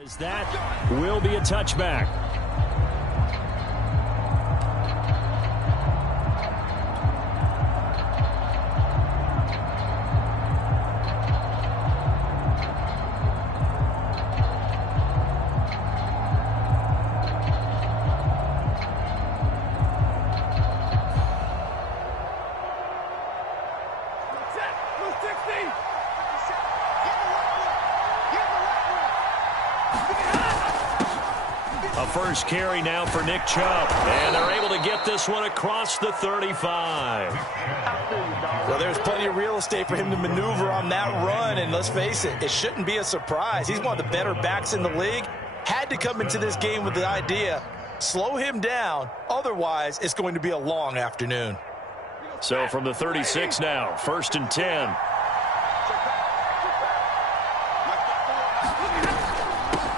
As that will be a touchback. A first carry now for Nick Chubb. And they're able to get this one across the 35. Well, there's plenty of real estate for him to maneuver on that run. And let's face it, it shouldn't be a surprise. He's one of the better backs in the league. Had to come into this game with the idea, slow him down. Otherwise, it's going to be a long afternoon. So from the 36 now, 1st and 10.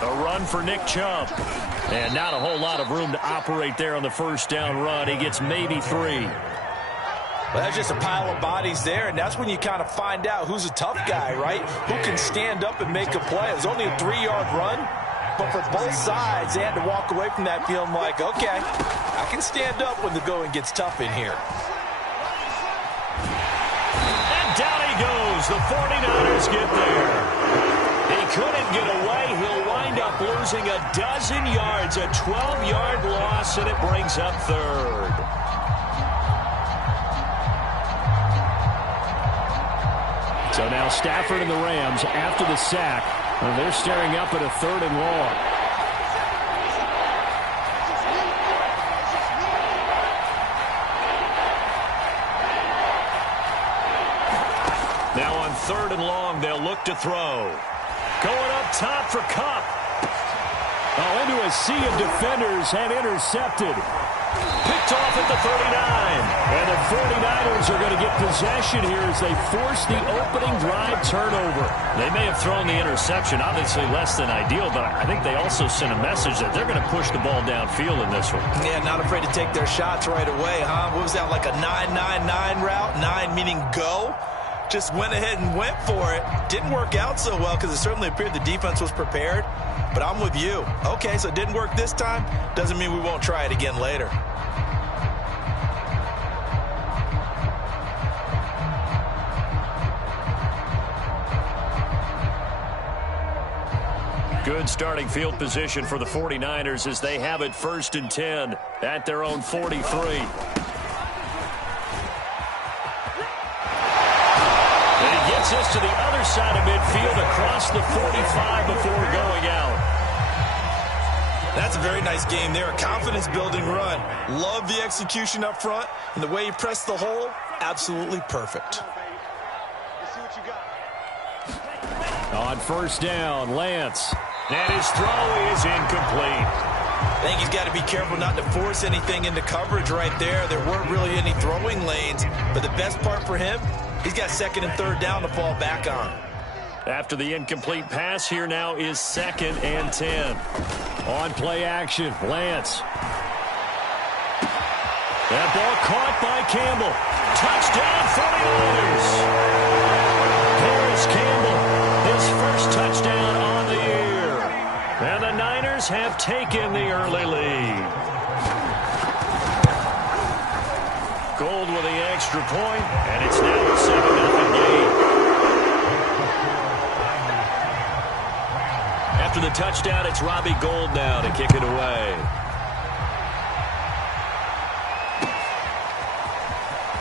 A run for Nick Chubb. And not a whole lot of room to operate there on the first down run. He gets maybe 3. Well, that's just a pile of bodies there, and that's when you kind of find out who's a tough guy, right? Who can stand up and make a play. It was only a 3-yard run, but for both sides, they had to walk away from that feeling like, okay, I can stand up when the going gets tough in here. And down he goes. The 49ers get there. He couldn't get away. He'll wind up losing a dozen yards, a 12-yard loss, and it brings up 3rd. So now Stafford and the Rams, after the sack, they're staring up at a 3rd and long. Now on 3rd and long, they'll look to throw. Going up top for Kupp. Oh, into a sea of defenders and intercepted. Picked off at the 39. And the 49ers are going to get possession here as they force the opening drive turnover. They may have thrown the interception, obviously less than ideal, but I think they also sent a message that they're going to push the ball downfield in this one. Yeah, not afraid to take their shots right away, huh? What was that, like a 9-9-9 route? 9 meaning go? Just went ahead and went for it. Didn't work out so well because it certainly appeared the defense was prepared. But I'm with you. Okay, so it didn't work this time. Doesn't mean we won't try it again later. Good starting field position for the 49ers as they have it 1st and 10 at their own 43. This to the other side of midfield across the 45 before going out. That's a very nice game there. A confidence-building run. Love the execution up front. And the way he pressed the hole, absolutely perfect. On 1st down, Lance. And his throw is incomplete. I think he's got to be careful not to force anything into coverage right there. There weren't really any throwing lanes. But the best part for him, he's got 2nd and 3rd down to fall back on. After the incomplete pass, here now is 2nd and 10. On play action, Lance. That ball caught by Campbell. Touchdown 49ers. Paris Campbell, his first touchdown on the year. And the Niners have taken the early lead. Gold with the extra point, and it's now a 7-0 game. After the touchdown, it's Robbie Gould now to kick it away.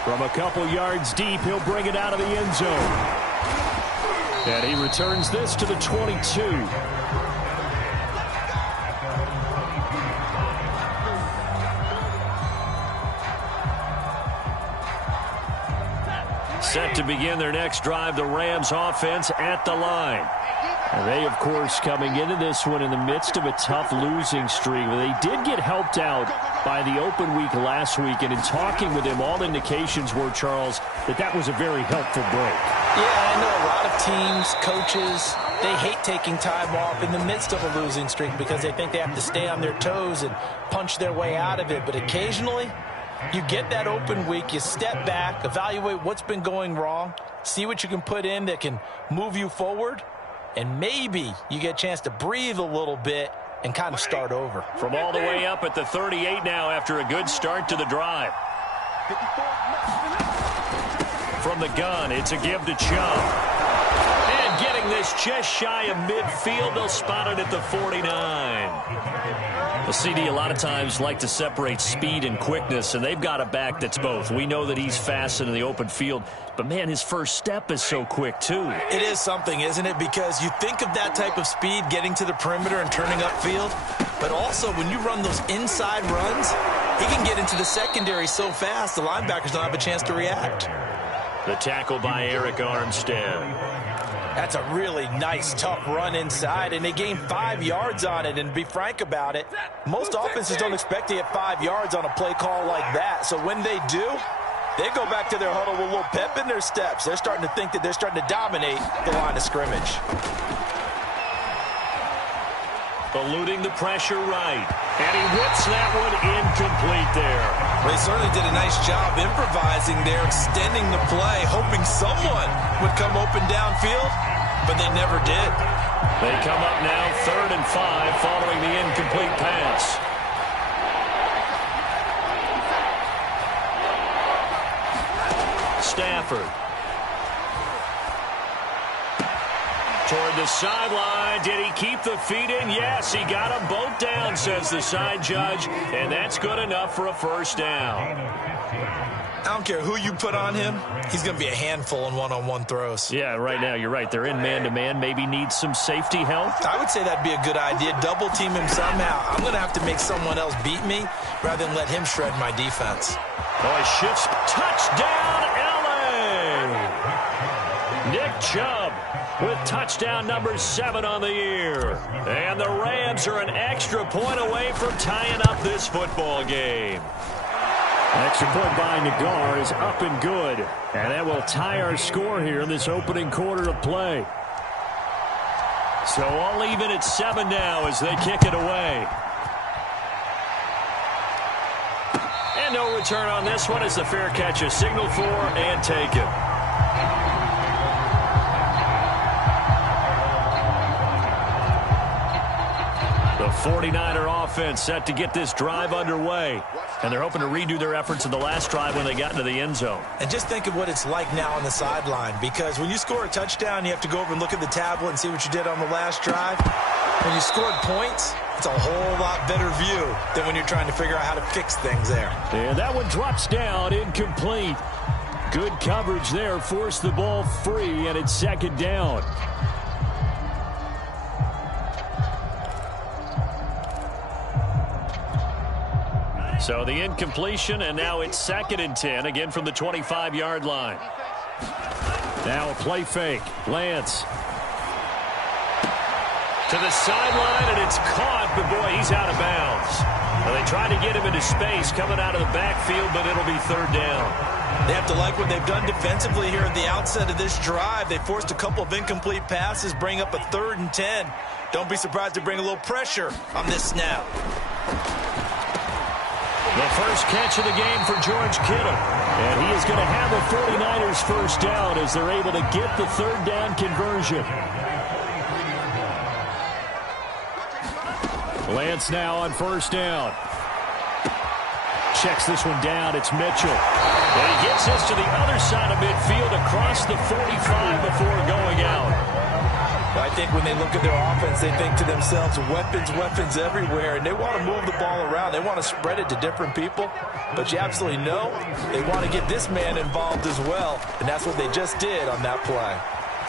From a couple yards deep, he'll bring it out of the end zone. And he returns this to the 22. Set to begin their next drive, the Rams offense at the line. And they, of course, coming into this one in the midst of a tough losing streak. They did get helped out by the open week last week, and in talking with him, all indications were, Charles, that was a very helpful break. Yeah, I know a lot of teams, coaches, they hate taking time off in the midst of a losing streak because they think they have to stay on their toes and punch their way out of it. But occasionally, you get that open week, you step back, evaluate what's been going wrong, see what you can put in that can move you forward, and maybe you get a chance to breathe a little bit and kind of start over. From all the way up at the 38 now after a good start to the drive. From the gun, it's a give to Chubb. And getting this just shy of midfield, they'll spot it at the 49. Well, CD a lot of times like to separate speed and quickness, and they've got a back that's both. We know that he's fast in the open field, but, man, his first step is so quick, too. It is something, isn't it? Because you think of that type of speed getting to the perimeter and turning upfield, but also when you run those inside runs, he can get into the secondary so fast the linebackers don't have a chance to react. The tackle by Arik Armstead. That's a really nice, tough run inside, and they gained 5 yards on it. And to be frank about it, most offenses don't expect to get 5 yards on a play call like that. So when they do, they go back to their huddle with a little pep in their steps. They're starting to think that they're starting to dominate the line of scrimmage. Eluding the pressure right. And he whips that one incomplete there. They certainly did a nice job improvising there, extending the play, hoping someone would come open downfield, but they never did. They come up now 3rd and 5 following the incomplete pass. Stafford. Toward the sideline. Did he keep the feet in? Yes, he got them both down, says the side judge, and that's good enough for a first down. I don't care who you put on him, he's going to be a handful in one-on-one throws. Yeah, right now, you're right. They're in man-to-man. Maybe needs some safety help. I would say that'd be a good idea. Double team him somehow. I'm going to have to make someone else beat me rather than let him shred my defense. Oh, he shifts. Touchdown, L.A. Nick Chubb with touchdown number 7 on the year. And the Rams are an extra point away from tying up this football game. Extra point by Nagar is up and good. And that will tie our score here in this opening quarter of play. So all even at 7 now as they kick it away. And no return on this one as the fair catch is signaled for and taken. The 49er offense set to get this drive underway. And they're hoping to redo their efforts in the last drive when they got into the end zone. And just think of what it's like now on the sideline, because when you score a touchdown, you have to go over and look at the tablet and see what you did on the last drive. When you scored points, it's a whole lot better view than when you're trying to figure out how to fix things there. And that one drops down, incomplete. Good coverage there, forced the ball free, and it's 2nd down. So the incompletion, and now it's 2nd and 10, again from the 25-yard line. Now a play fake. Lance. To the sideline, and it's caught, but boy, he's out of bounds. Well, they tried to get him into space coming out of the backfield, but it'll be 3rd down. They have to like what they've done defensively here at the outset of this drive. They forced a couple of incomplete passes, bring up a 3rd and 10. Don't be surprised to bring a little pressure on this snap. The first catch of the game for George Kittle. And he is going to have the 49ers first down as they're able to get the 3rd down conversion. Lance now on 1st down. Checks this one down. It's Mitchell. And he gets this to the other side of midfield across the 45 before going out. I think when they look at their offense, they think to themselves, weapons everywhere, and they want to move the ball around. They want to spread it to different people, but you absolutely know they want to get this man involved as well, and that's what they just did on that play.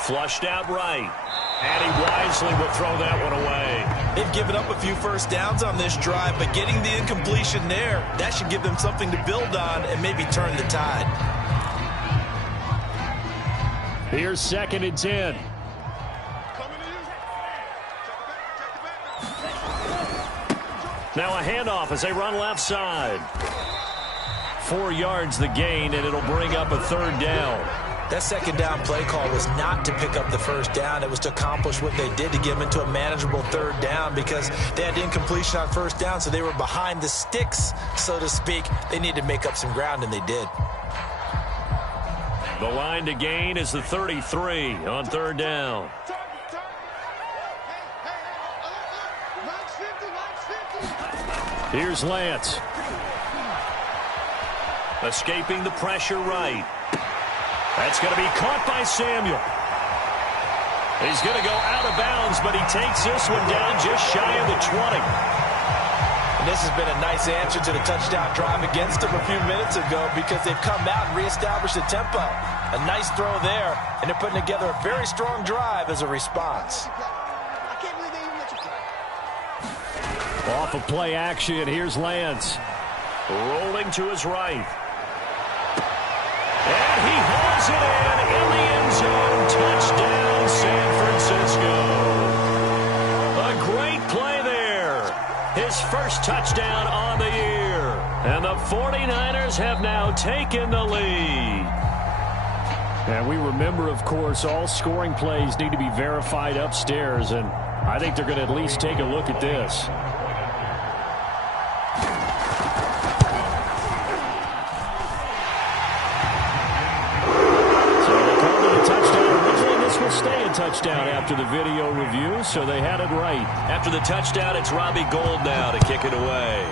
Flushed out right, and he wisely will throw that one away. They've given up a few first downs on this drive, but getting the incompletion there, that should give them something to build on and maybe turn the tide. Here's 2nd and 10. Now a handoff as they run left side. 4 yards the gain, and it'll bring up a 3rd down. That 2nd down play call was not to pick up the first down. It was to accomplish what they did to get them into a manageable 3rd down because they had incompletion on 1st down, so they were behind the sticks, so to speak. They needed to make up some ground, and they did. The line to gain is the 33 on 3rd down. Here's Lance. Escaping the pressure right. That's going to be caught by Samuel. He's going to go out of bounds, but he takes this one down just shy of the 20. And this has been a nice answer to the touchdown drive against them a few minutes ago because they've come out and reestablished the tempo. A nice throw there, and they're putting together a very strong drive as a response. Off of play action, here's Lance. Rolling to his right. And he hauls it in the end zone. Touchdown, San Francisco. A great play there. His first touchdown on the year. And the 49ers have now taken the lead. And we remember, of course, all scoring plays need to be verified upstairs. And I think they're going to at least take a look at this. Stay a touchdown after the video review, so they had it right. After the touchdown, it's Robbie Gould now to kick it away.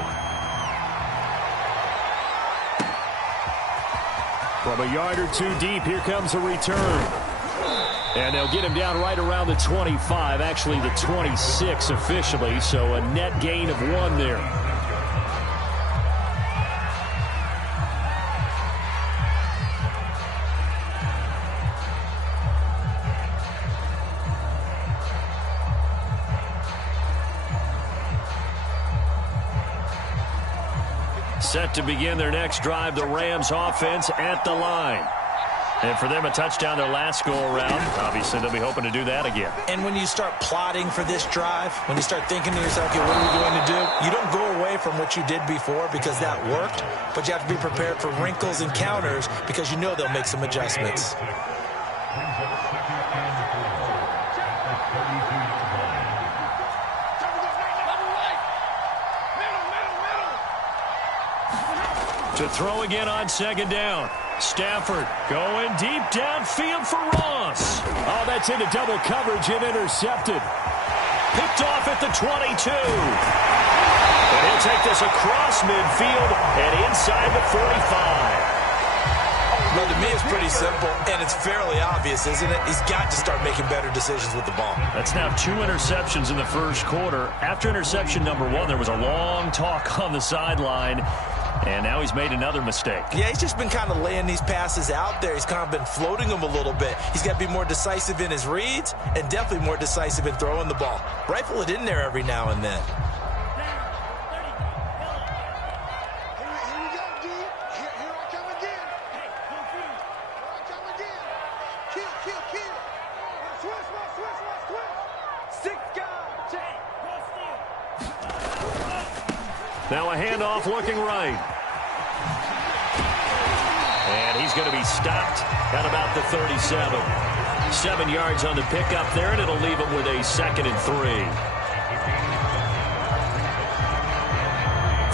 From a yard or two deep, here comes a return. And they'll get him down right around the 25, actually the 26 officially, so a net gain of 1 there. Set to begin their next drive, the Rams offense at the line. And for them, a touchdown their last go-around. Obviously, they'll be hoping to do that again. And when you start plotting for this drive, when you start thinking to yourself, okay, what are we going to do? You don't go away from what you did before because that worked, but you have to be prepared for wrinkles and counters because you know they'll make some adjustments. To throw again on second down. Stafford going deep downfield for Ross. Oh, that's into double coverage and intercepted. Picked off at the 22. And he'll take this across midfield and inside the 45. Well, to me, it's pretty simple, and it's fairly obvious, isn't it? He's got to start making better decisions with the ball. That's now 2 interceptions in the first quarter. After interception number 1, there was a long talk on the sideline. And now he's made another mistake. Yeah, he's just been kind of laying these passes out there. He's kind of been floating them a little bit. He's got to be more decisive in his reads and definitely more decisive in throwing the ball. Rifle it in there every now and then. Now a handoff looking right. And he's going to be stopped at about the 37. 7 yards on the pickup there, and it'll leave him with a 2nd and 3.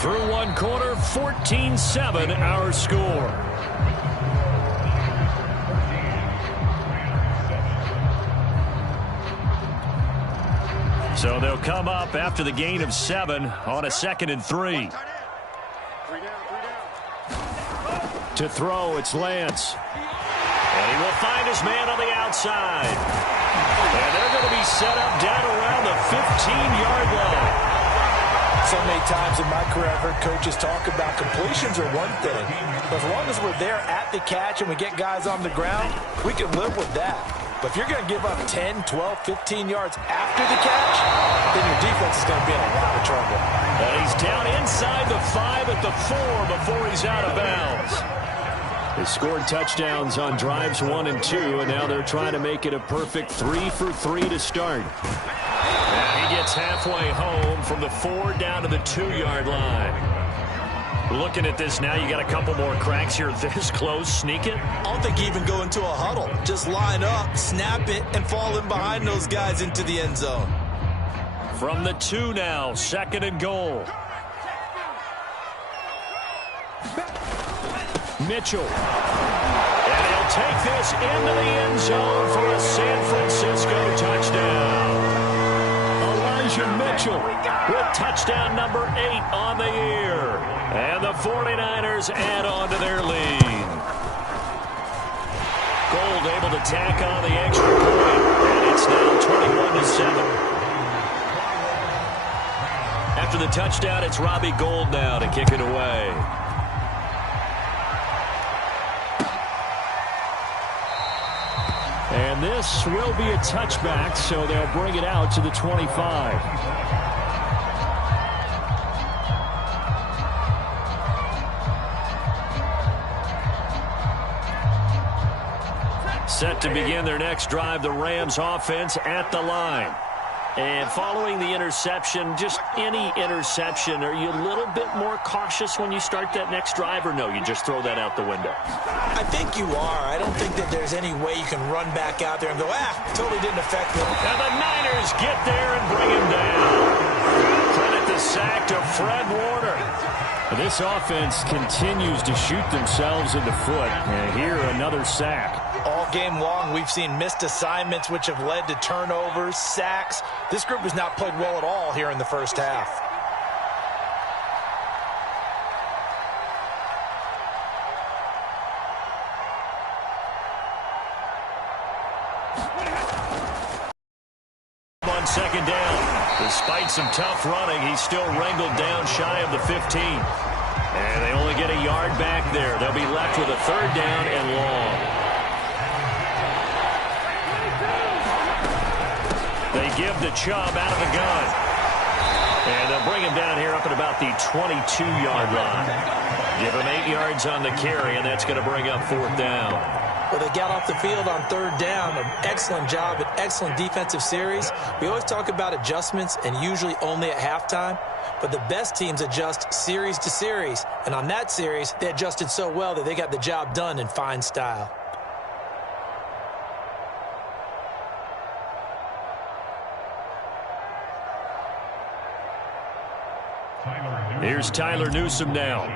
Through 1 quarter, 14-7 our score. So they'll come up after the gain of 7 on a 2nd and 3. To throw, it's Lance. And he will find his man on the outside. And they're going to be set up down around the 15-yard line. So many times in my career, I've heard coaches talk about completions are one thing. But as long as we're there at the catch and we get guys on the ground, we can live with that. But if you're going to give up 10, 12, 15 yards after the catch, then your defense is going to be in a lot of trouble. And he's down inside the 5 at the 4 before he's out of bounds. They scored touchdowns on drives 1 and 2, and now they're trying to make it a perfect 3 for 3 to start. And he gets halfway home from the 4 down to the 2-yard line. Looking at this now, you got a couple more cracks here this close. Sneak it. I don't think you even go into a huddle. Just line up, snap it, and fall in behind those guys into the end zone. From the 2 now, 2nd and goal. Mitchell. And he'll take this into the end zone for a San Francisco touchdown. Elijah Mitchell with touchdown number 8 on the year. And the 49ers add on to their lead. Gold able to tack on the extra point. And it's now 21-7. After the touchdown, it's Robbie Gould now to kick it away. And this will be a touchback, so they'll bring it out to the 25. Set to begin their next drive, the Rams offense at the line. And following the interception, just any interception, are you a little bit more cautious when you start that next drive, or no, you just throw that out the window? I think you are. I don't think that there's any way you can run back out there and go, totally didn't affect them. And the Niners get there and bring him down. Credit the sack to Fred Warner. This offense continues to shoot themselves in the foot. And here, another sack. All game long, we've seen missed assignments, which have led to turnovers, sacks. This group has not played well at all here in the first half. On second down, despite some tough running, he's still wrangled down shy of the 15. And they only get a yard back there. They'll be left with a third down and long. They give the Chubb out of the gun. And they'll bring him down here up at about the 22-yard line. Give him 8 yards on the carry, and that's going to bring up fourth down. Well, they got off the field on third down. An excellent job, an excellent defensive series. We always talk about adjustments, and usually only at halftime. But the best teams adjust series to series. And on that series, they adjusted so well that they got the job done in fine style. Here's Tyler Newsome now.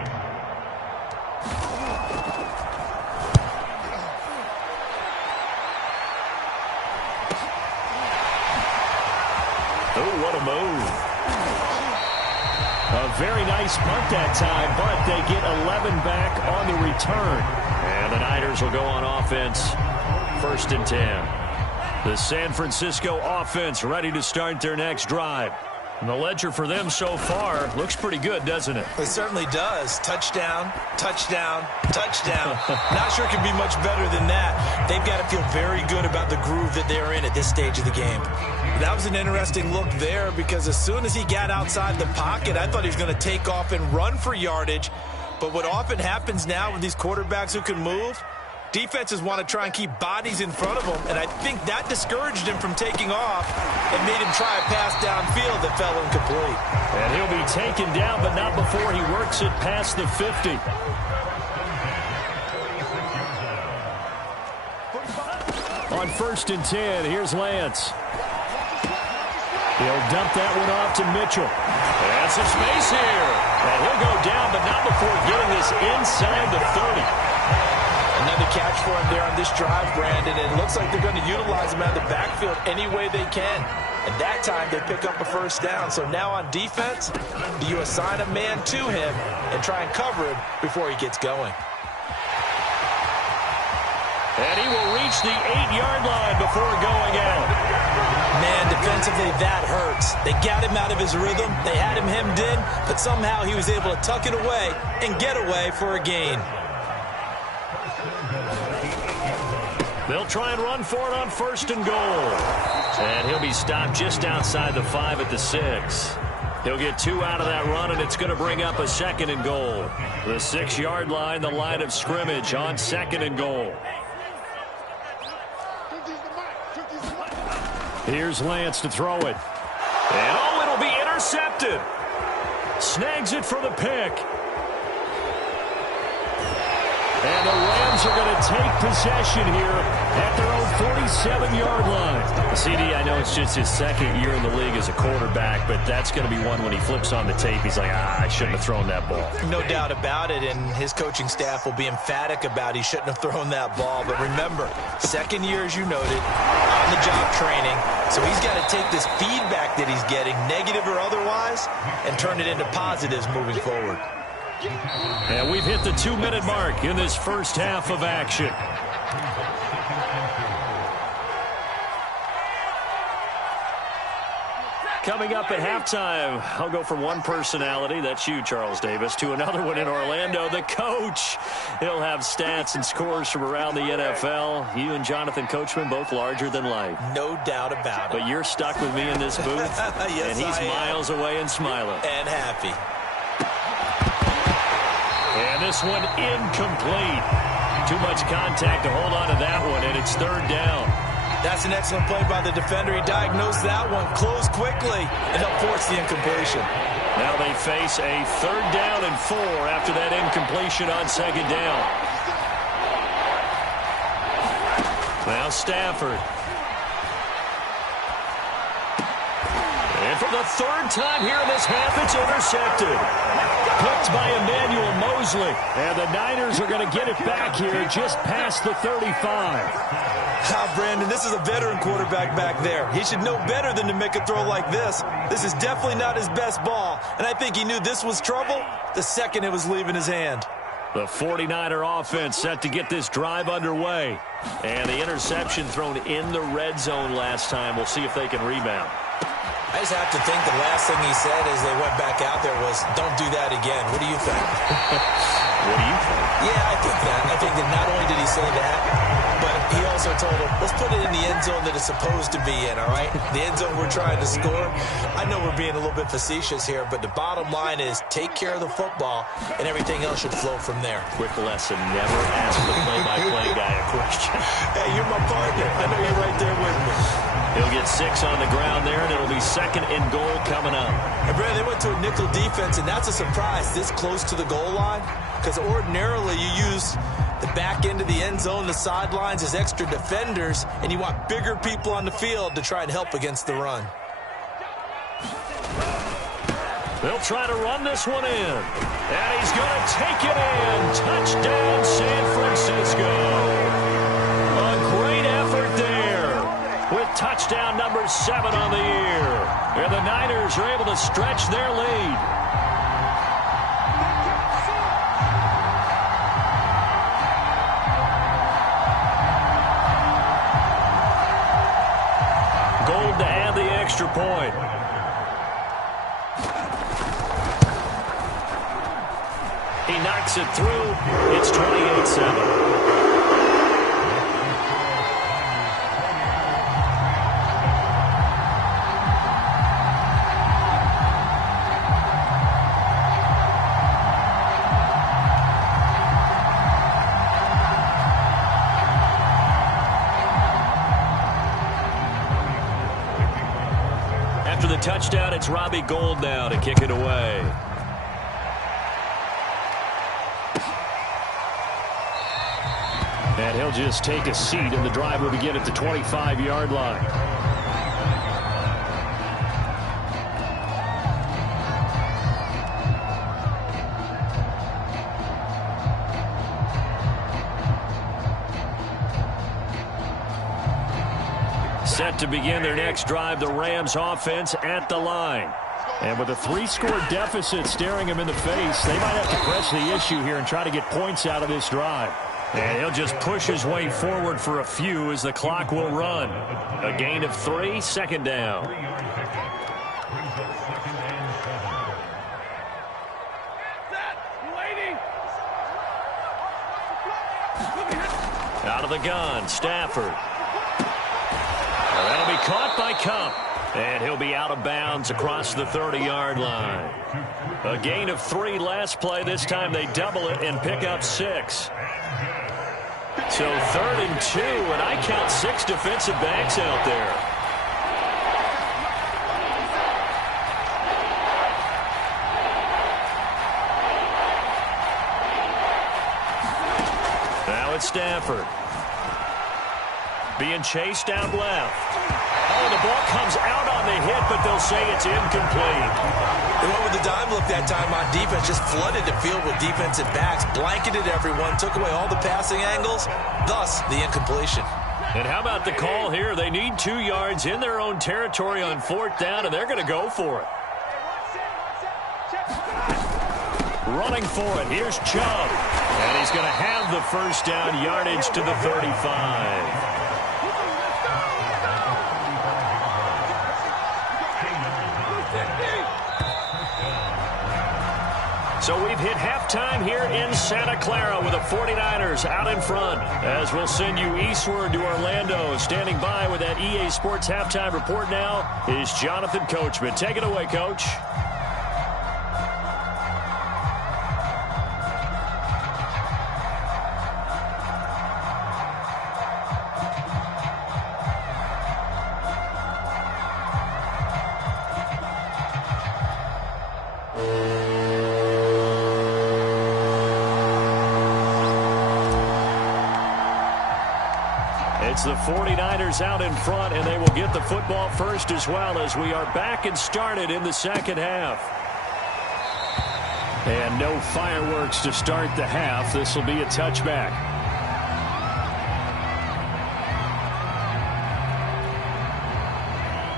Oh, what a move. A very nice punt that time, but they get 11 back on the return. And the Niners will go on offense, 1st and 10. The San Francisco offense ready to start their next drive. And the ledger for them so far looks pretty good, doesn't it? It certainly does. Touchdown, touchdown, touchdown. Not sure it can be much better than that. They've got to feel very good about the groove that they're in at this stage of the game. That was an interesting look there because as soon as he got outside the pocket, I thought he was going to take off and run for yardage. But what often happens now with these quarterbacks who can move, defenses want to try and keep bodies in front of him, and I think that discouraged him from taking off and made him try a pass downfield that fell incomplete. And he'll be taken down, but not before he works it past the 50. On 1st and 10, here's Lance. He'll dump that one off to Mitchell. And some space here. And he'll go down, but not before getting this inside the 30. Another catch for him there on this drive, Brandon. And it looks like they're going to utilize him out of the backfield any way they can. And that time they pick up a first down. So now on defense, you assign a man to him and try and cover him before he gets going. And he will reach the 8-yard line before going out. Man, defensively, that hurts. They got him out of his rhythm. They had him hemmed in, but somehow he was able to tuck it away and get away for a gain. They'll try and run for it on 1st and goal. And he'll be stopped just outside the 5 at the 6. He'll get 2 out of that run, and it's going to bring up a 2nd and goal. The 6-yard line, the line of scrimmage on 2nd and goal. Here's Lance to throw it. And oh, it'll be intercepted. Snags it for the pick. And the Rams Niners are going to take possession here at their own 47-yard line. CD, I know it's just his second year in the league as a quarterback, but that's going to be one when he flips on the tape, he's like, I shouldn't have thrown that ball. No doubt about it, and his coaching staff will be emphatic about he shouldn't have thrown that ball. But remember, second year, as you noted, on-the-job training, so he's got to take this feedback that he's getting, negative or otherwise, and turn it into positives moving forward. And we've hit the 2-minute mark in this first half of action. Coming up at halftime, I'll go from one personality, that's you, Charles Davis, to another one in Orlando, the coach. He'll have stats and scores from around the NFL. You and Jonathan Coachman, both larger than life. No doubt about it. But you're stuck with me in this booth, yes, and he's miles away and smiling. And happy. And this one incomplete. Too much contact to hold on to that one, and it's third down. That's an excellent play by the defender. He diagnosed that one, closed quickly, and helped force the incompletion. Now they face a 3rd down and 4 after that incompletion on 2nd down. Now Stafford. And for the 3rd time here in this half, it's intercepted. Picked by Emmanuel Mosley. And the Niners are going to get it back here just past the 35. Brandon, this is a veteran quarterback back there. He should know better than to make a throw like this. This is definitely not his best ball, and I think he knew this was trouble the second it was leaving his hand. The 49er offense set to get this drive underway. And the interception thrown in the red zone last time. We'll see if they can rebound. I just have to think the last thing he said as they went back out there was, don't do that again. What do you think? What do you think? Yeah, I think that. I think that not only did he say that, but he also told him, let's put it in the end zone that it's supposed to be in, all right? The end zone we're trying to score. I know we're being a little bit facetious here, but the bottom line is take care of the football, and everything else should flow from there. Quick lesson, never ask the play-by-play guy a question. Hey, you're my partner. I know you're right there with me. He'll get 6 on the ground there, and it'll be 2nd and goal coming up. And Brad, they went to a nickel defense, and that's a surprise this close to the goal line, because ordinarily you use the back end of the end zone, the sidelines as extra defenders, and you want bigger people on the field to try and help against the run. They'll try to run this one in, and he's going to take it in. Touchdown, San Francisco. A great effort there with touchdown number 7 on the year. And the Niners are able to stretch their lead. Gold to add the extra point. He knocks it through. It's 28-7. After the touchdown, it's Robbie Gould now to kick it away. And he'll just take a seat, and the drive will begin at the 25-yard line. Set to begin their next drive, the Rams offense at the line. And with a 3-score deficit staring him in the face, they might have to press the issue here and try to get points out of this drive. And he'll just push his way forward for a few as the clock will run. A gain of 3, 2nd down. Out of the gun, Stafford. Well, that'll be caught by Kupp. And he'll be out of bounds across the 30-yard line. A gain of 3 last play. This time they double it and pick up 6. So 3rd and 2, and I count 6 defensive backs out there. Now Now it's Stafford. Being chased out left. Oh, the ball comes out on the hit, but they'll say it's incomplete. They went with the dime look that time on defense, just flooded the field with defensive backs, blanketed everyone, took away all the passing angles, thus the incompletion. And how about the call here? They need 2 yards in their own territory on 4th down, and they're going to go for it. Running for it, here's Chubb. And he's going to have the first down, yardage to the 35. So we've hit halftime here in Santa Clara with the 49ers out in front. As we'll send you eastward to Orlando. Standing by with that EA Sports halftime report now is Jonathan Coachman. Take it away, Coach. It's the 49ers out in front, and they will get the football first as well as we are back and started in the second half. And no fireworks to start the half. This will be a touchback.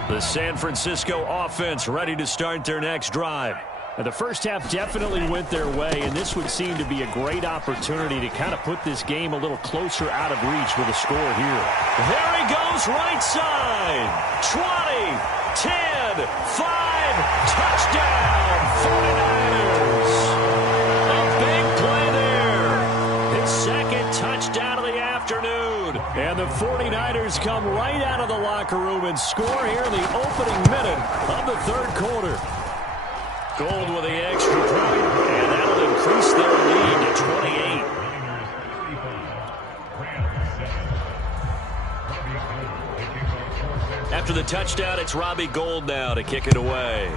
The San Francisco offense ready to start their next drive. Now, the first half definitely went their way, and this would seem to be a great opportunity to kind of put this game a little closer out of reach with a score here. There he goes, right side. 20, 10, 5, touchdown, 49ers. A big play there. His second touchdown of the afternoon. And the 49ers come right out of the locker room and score here in the opening minute of the third quarter. Gold with the extra point, and that'll increase their lead to 28. After the touchdown, it's Robbie Gould now to kick it away.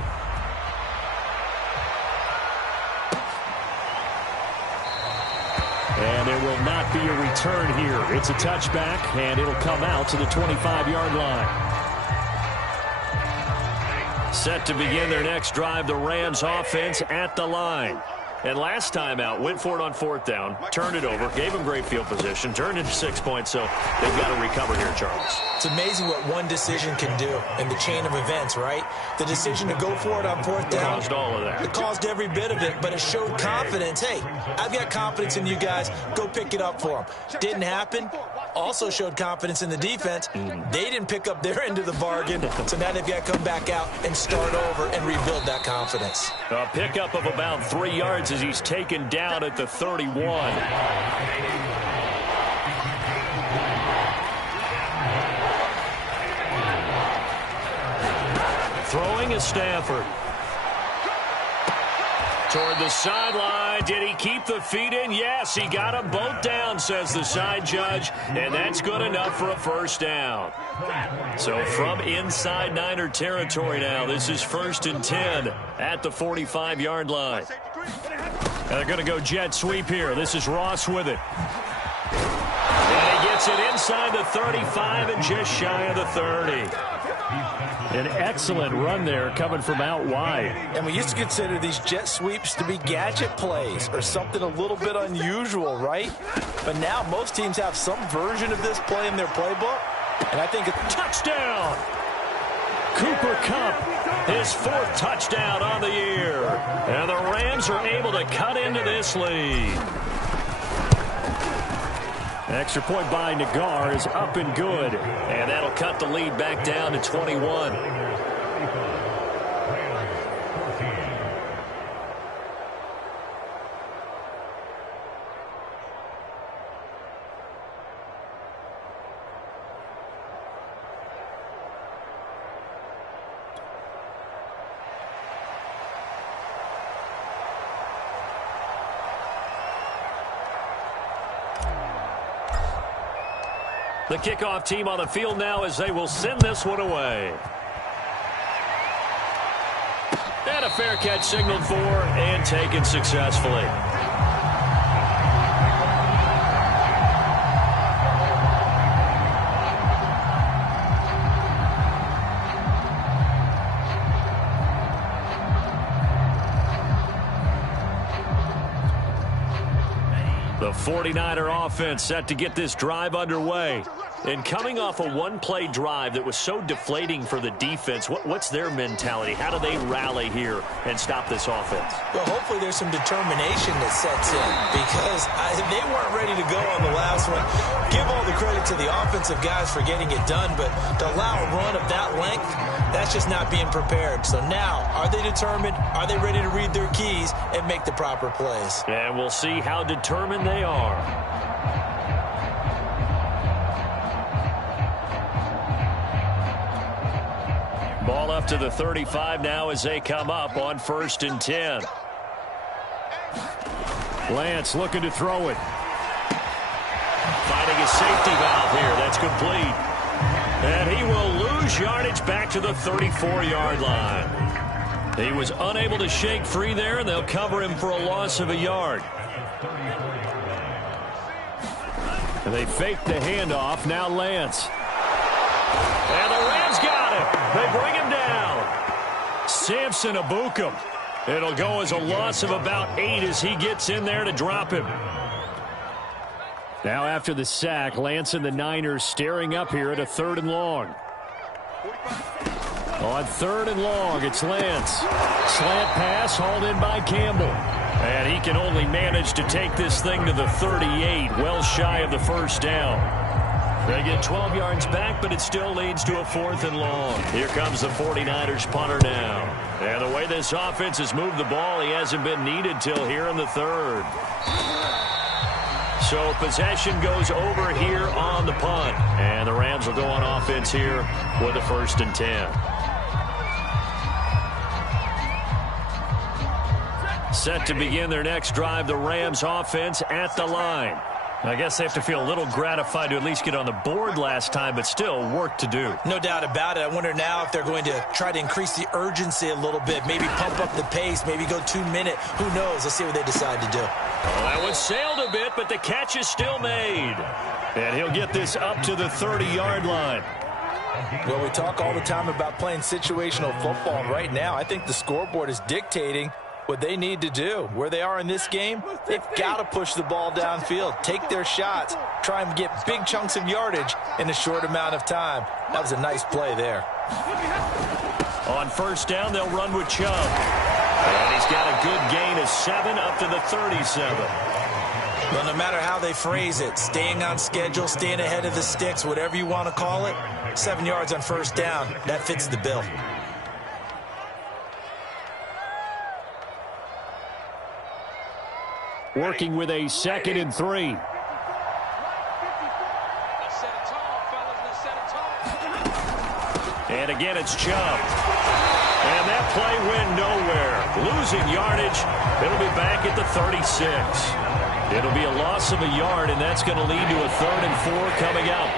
And there will not be a return here. It's a touchback, and it'll come out to the 25-yard line. Set to begin their next drive, the Rams offense at the line. And last time out, went for it on 4th down, turned it over, gave them great field position, turned into 6 points, so they've got to recover here, Charles. It's amazing what one decision can do in the chain of events, right? The decision to go for it on 4th down. Caused all of that. It caused every bit of it, but it showed confidence. Hey, I've got confidence in you guys. Go pick it up for them. Didn't happen. Also showed confidence in the defense. They didn't pick up their end of the bargain, so now they've got to come back out and start over and rebuild that confidence. A pickup of about 3 yards as he's taken down at the 31. Throwing is Stafford. Toward the sideline. Did he keep the feet in? Yes, he got them both down, says the side judge, and that's good enough for a first down. So from inside Niner territory now, this is 1st and 10 at the 45-yard line. And they're going to go jet sweep here. This is Ross with it. And he gets it inside the 35 and just shy of the 30. An excellent run there coming from out wide. And we used to consider these jet sweeps to be gadget plays or something a little bit unusual, right? But now most teams have some version of this play in their playbook. And I think a touchdown. Cooper Kupp, his 4th touchdown on the year. And the Rams are able to cut into this lead. Extra point by Nagar is up and good. And that'll cut the lead back down to 21. The kickoff team on the field now as they will send this one away. And a fair catch signaled for and taken successfully. 49er offense set to get this drive underway. And coming off a one-play drive that was so deflating for the defense, what's their mentality? How do they rally here and stop this offense? Well, hopefully there's some determination that sets in because they weren't ready to go on the last one. Give all the credit to the offensive guys for getting it done, but to allow a run of that length, that's just not being prepared. So now, are they determined? Are they ready to read their keys and make the proper plays? And we'll see how determined they are. Ball up to the 35 now as they come up on 1st and 10. Lance looking to throw it. Finding a safety valve here. That's complete. And he will lose yardage back to the 34-yard line. He was unable to shake free there, and they'll cover him for a loss of a yard. And they fake the handoff. Now Lance. And the Rams got him. They bring him down. Samson Ebukam. It'll go as a loss of about 8 as he gets in there to drop him. Now after the sack, Lance and the Niners staring up here at a 3rd and long. On 3rd and long, it's Lance. Slant pass hauled in by Campbell. And he can only manage to take this thing to the 38, well shy of the 1st down. They get 12 yards back, but it still leads to a 4th and long. Here comes the 49ers punter now. And the way this offense has moved the ball, he hasn't been needed till here in the 3rd. So possession goes over here on the punt. And the Rams will go on offense here with a 1st and 10. Set to begin their next drive, the Rams offense at the line. I guess they have to feel a little gratified to at least get on the board last time, but still work to do. No doubt about it. I wonder now if they're going to try to increase the urgency a little bit, maybe pump up the pace, maybe go 2-minute. Who knows? Let's see what they decide to do. Well, that one sailed a bit, but the catch is still made. And he'll get this up to the 30-yard line. Well, we talk all the time about playing situational football, and right now I think the scoreboard is dictating what they need to do. Where they are in this game, they've got to push the ball downfield, take their shots, try and get big chunks of yardage in a short amount of time. That was a nice play there. On 1st down, they'll run with Chubb. And he's got a good gain of 7 up to the 37. Well, no matter how they phrase it, staying on schedule, staying ahead of the sticks, whatever you want to call it, 7 yards on 1st down, that fits the bill. Working with a 2nd and 3. And again, it's Chubb. And that play went nowhere. Losing yardage. It'll be back at the 36. It'll be a loss of a yard, and that's going to lead to a 3rd and 4 coming up.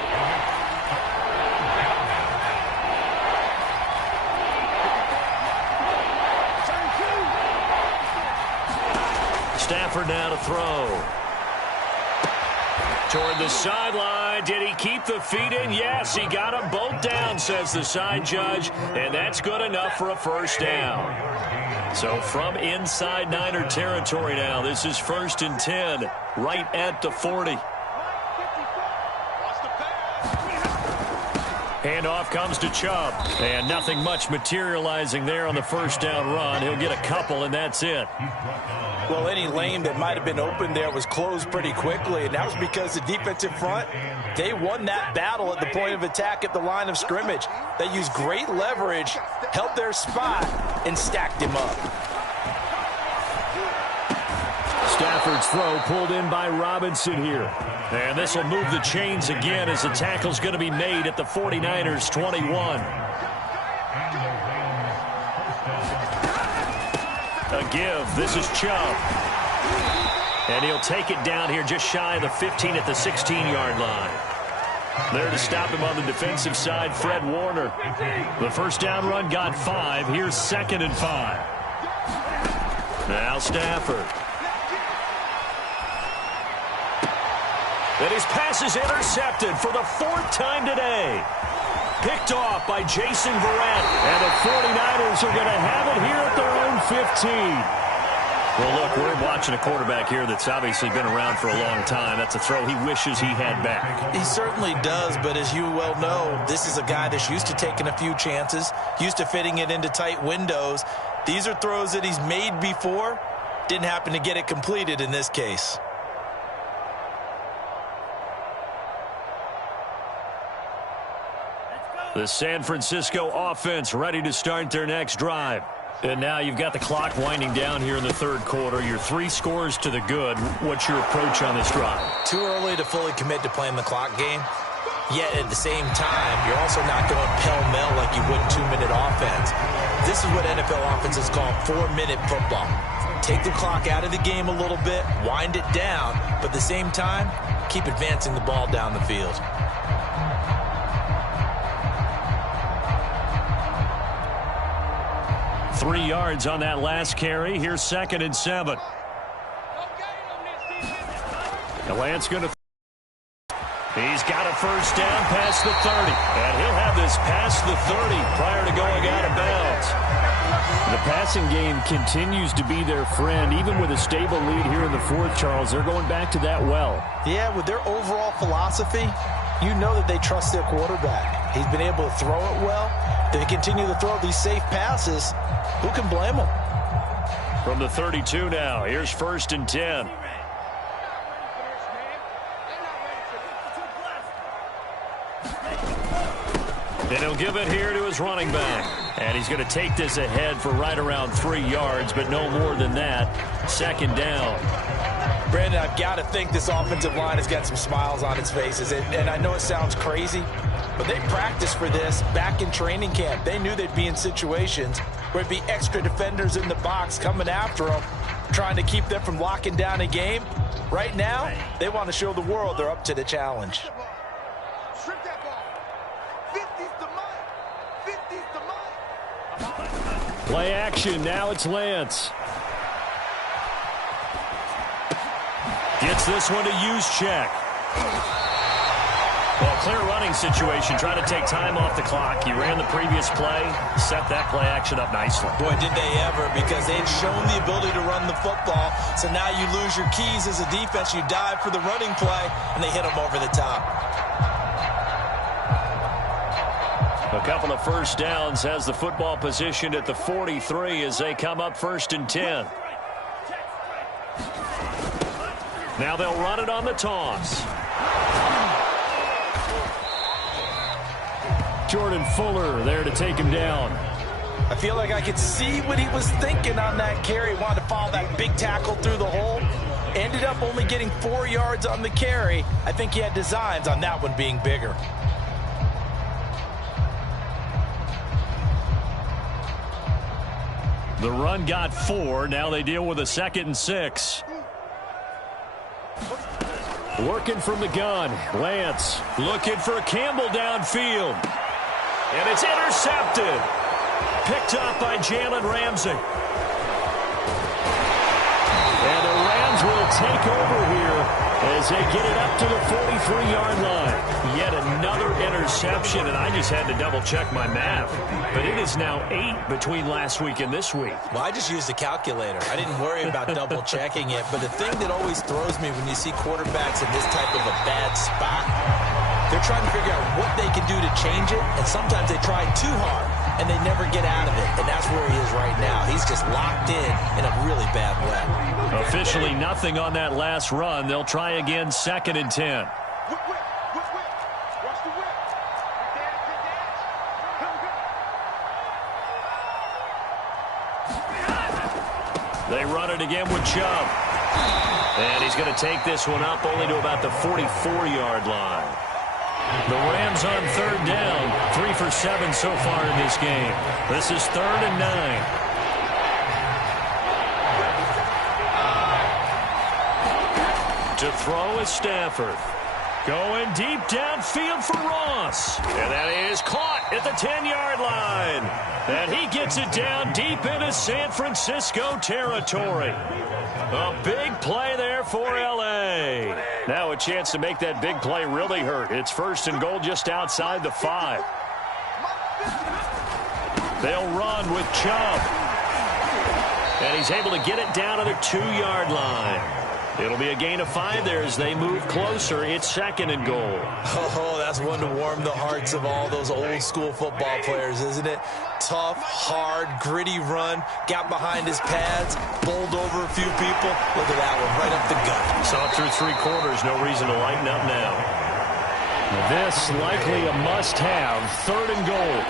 Stafford now to throw. Toward the sideline. Did he keep the feet in? Yes, he got them both down, says the side judge. And that's good enough for a 1st down. So from inside Niner territory now, this is 1st and 10, right at the 40. Handoff comes to Chubb. And nothing much materializing there on the 1st down run. He'll get a couple, and that's it. Well, any lane that might have been open there was closed pretty quickly, and that was because the defensive front, they won that battle at the point of attack at the line of scrimmage. They used great leverage, held their spot, and stacked him up. Stafford's throw pulled in by Robinson here. And this will move the chains again as the tackle's going to be made at the 49ers 21. A give. This is Chubb. And he'll take it down here just shy of the 15 at the 16-yard line. There to stop him on the defensive side, Fred Warner. The 1st down run got 5. Here's 2nd and 5. Now Stafford. And his pass is intercepted for the 4th time today. Picked off by Jason Verrett. And the 49ers are going to have it here at their own 15. Well, look, we're watching a quarterback here that's obviously been around for a long time. That's a throw he wishes he had back. He certainly does, but as you well know, this is a guy that's used to taking a few chances, used to fitting it into tight windows. These are throws that he's made before. Didn't happen to get it completed in this case. The San Francisco offense ready to start their next drive. And now you've got the clock winding down here in the third quarter. You're 3 scores to the good. What's your approach on this drive? Too early to fully commit to playing the clock game. Yet at the same time, you're also not going pell-mell like you would 2-minute offense. This is what NFL offenses call 4-minute football. Take the clock out of the game a little bit, wind it down, but at the same time, keep advancing the ball down the field. Three yards on that last carry. Here's 2nd and 7. Lance going to... He's got a first down past the 30. And he'll have this past the 30 prior to going out of bounds. The passing game continues to be their friend. Even with a stable lead here in the fourth, Charles, they're going back to that well. Yeah, with their overall philosophy, you know that they trust their quarterback. He's been able to throw it well. They continue to throw these safe passes. Who can blame them? From the 32 now, here's 1st and 10. And he'll give it here to his running back. And he's going to take this ahead for right around 3 yards, but no more than that. 2nd down. Brandon, I've got to think this offensive line has got some smiles on its faces. And I know it sounds crazy, but they practiced for this back in training camp. They knew they'd be in situations where it'd be extra defenders in the box coming after them, trying to keep them from locking down a game. Right now, they want to show the world they're up to the challenge. Play action. Now it's Lance. Gets this one to Juszczyk. Well, clear running situation. Trying to take time off the clock. He ran the previous play. Set that play action up nicely. Boy, did they ever, because they had shown the ability to run the football. So now you lose your keys as a defense. You dive for the running play, and they hit them over the top. A couple of first downs has the football positioned at the 43 as they come up 1st and 10. Now they'll run it on the toss. Jordan Fuller there to take him down. I feel like I could see what he was thinking on that carry. Wanted to follow that big tackle through the hole. Ended up only getting 4 yards on the carry. I think he had designs on that one being bigger. The run got 4. Now they deal with a 2nd and 6. Working from the gun. Lance looking for Campbell downfield. And it's intercepted. Picked up by Jalen Ramsey. And the Rams will take over here as they get it up to the 43-yard line. Yet another interception, and I just had to double-check my math. But it is now 8 between last week and this week. Well, I just used a calculator. I didn't worry about double-checking it. But the thing that always throws me when you see quarterbacks in this type of a bad spot, they're trying to figure out what they can do to change it, and sometimes they try too hard, and they never get out of it. And that's where he is right now. He's just locked in a really bad way. Officially nothing on that last run. They'll try again 2nd and 10. They run it again with Chubb. And he's going to take this one up only to about the 44-yard line. The Rams on 3rd down. 3 for 7 so far in this game. This is 3rd and 9. To throw is Stafford. Going deep downfield for Ross. And that is caught at the 10-yard line. And he gets it down deep into San Francisco territory. A big play there for L.A. Now a chance to make that big play really hurt. It's 1st and goal just outside the 5. They'll run with Chubb. And he's able to get it down to the 2-yard line. It'll be a gain of 5 there as they move closer. It's 2nd and goal. Oh, that's one to warm the hearts of all those old-school football players, isn't it? Tough, hard, gritty run. Got behind his pads, bowled over a few people. Look at that one, right up the gut. Saw it through 3 quarters. No reason to lighten up now. This likely a must-have. 3rd and goal.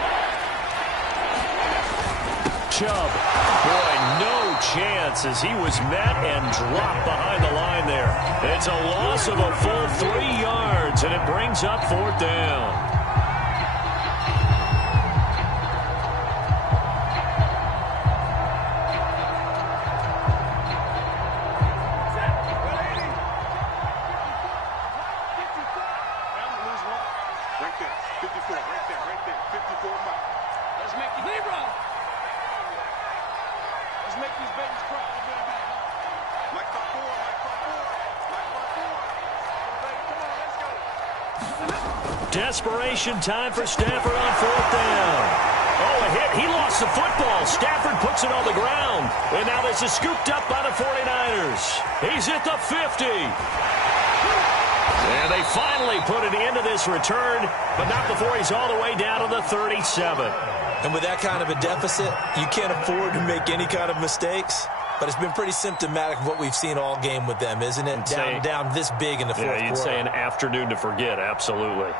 Chubb. Boy, no chance as he was met and dropped behind the line there. It's a loss of a full 3 yards, and it brings up 4th down. Desperation time for Stafford on 4th down. Oh, a hit. He lost the football. Stafford puts it on the ground. And now this is scooped up by the 49ers. He's at the 50. And they finally put it into this return, but not before he's all the way down to the 37. And with that kind of a deficit, you can't afford to make any kind of mistakes. But it's been pretty symptomatic of what we've seen all game with them, isn't it? Down this big in the fourth quarter. Yeah, you'd say an afternoon to forget, absolutely.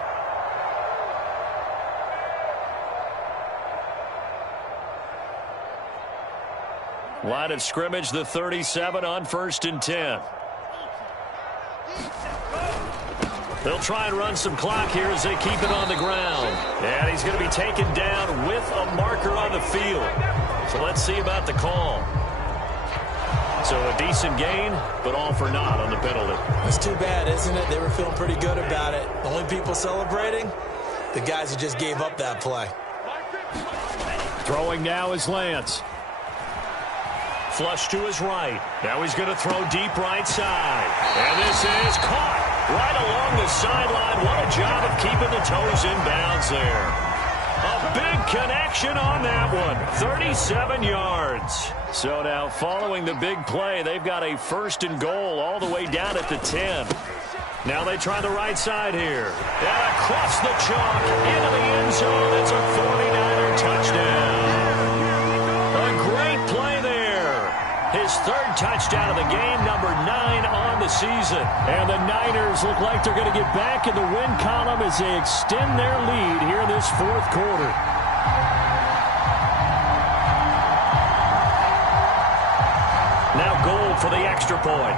Line of scrimmage, the 37 on 1st and 10. They'll try and run some clock here as they keep it on the ground. And he's going to be taken down with a marker on the field. So let's see about the call. So a decent gain, but all for naught on the penalty. That's too bad, isn't it? They were feeling pretty good about it. The only people celebrating, the guys who just gave up that play. Throwing now is Lance. Flush to his right. Now he's going to throw deep right side. And this is caught right along the sideline. What a job of keeping the toes in bounds there. A big connection on that one. 37 yards. So now following the big play, they've got a 1st and goal all the way down at the 10. Now they try the right side here. And across the chalk into the end zone. It's a 49er touchdown. A great play there. His 3rd touchdown of the game, number 9 on the season. And the Niners look like they're going to get back in the win column as they extend their lead here in this 4th quarter. Now goal for the extra point.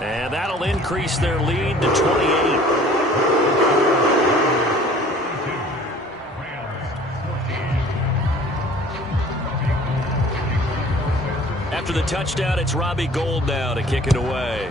And that'll increase their lead to 28. After the touchdown, it's Robbie Gould now to kick it away.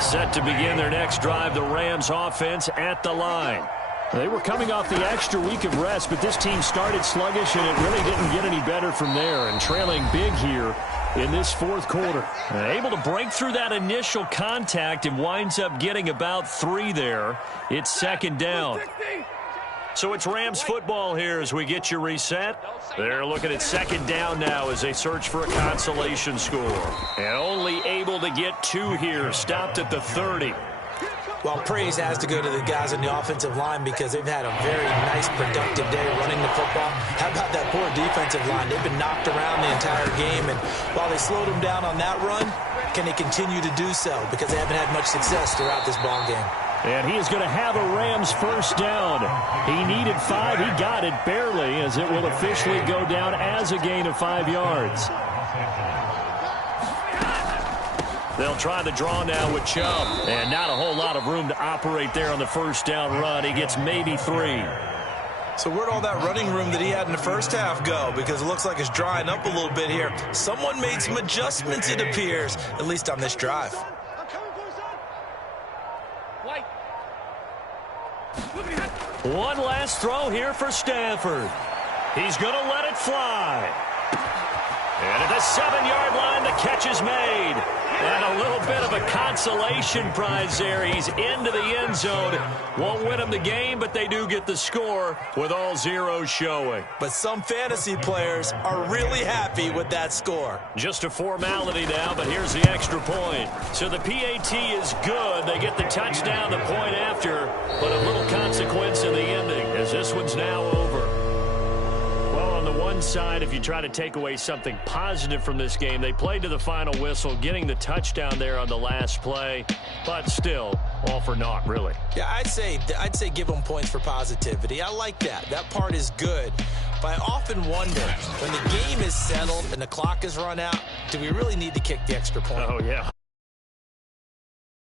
Set to begin their next drive, the Rams offense at the line. They were coming off the extra week of rest, but this team started sluggish, and it really didn't get any better from there. And trailing big here in this 4th quarter. Able to break through that initial contact and winds up getting about 3 there. It's 2nd down. So it's Rams football here as we get you reset. They're looking at 2nd down now as they search for a consolation score. And only able to get 2 here. Stopped at the 30. Well, praise has to go to the guys on the offensive line because they've had a very nice, productive day running the football. How about that poor defensive line? They've been knocked around the entire game, and while they slowed them down on that run, can they continue to do so? Because they haven't had much success throughout this ball game. And he is going to have a Rams 1st down. He needed 5. He got it barely, as it will officially go down as a gain of 5 yards. They'll try the draw now with Chubb. And not a whole lot of room to operate there on the 1st down run. He gets maybe 3. So where'd all that running room that he had in the first half go? Because it looks like it's drying up a little bit here. Someone made some adjustments, it appears, at least on this drive. One last throw here for Stafford. He's going to let it fly. And at the 7-yard line, the catch is made. And a little bit of a consolation prize there. He's into the end zone. Won't win them the game, but they do get the score with all zeros showing. But some fantasy players are really happy with that score. Just a formality now, but here's the extra point. So the PAT is good. They get the touchdown the point after, but a little consequence in the ending as this one's now over. On the one side, if you try to take away something positive from this game, they played to the final whistle, getting the touchdown there on the last play, but still, all for naught, really. Yeah, I'd say give them points for positivity. I like that. That part is good. But I often wonder, when the game is settled and the clock is run out, do we really need to kick the extra point? Oh, yeah.